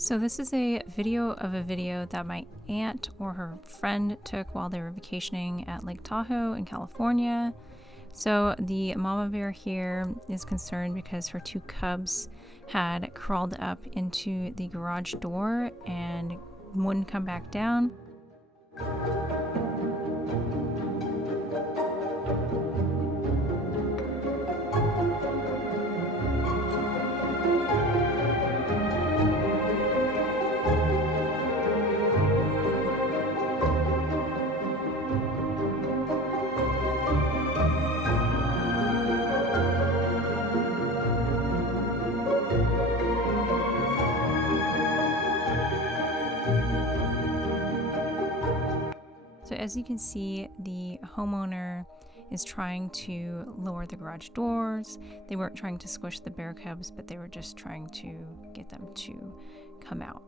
So this is a video of a video that my aunt or her friend took while they were vacationing at Lake Tahoe in California. So the mama bear here is concerned because her two cubs had crawled up into the garage door and wouldn't come back down. So as you can see, the homeowner is trying to lower the garage doors. They weren't trying to squish the bear cubs, but they were just trying to get them to come out.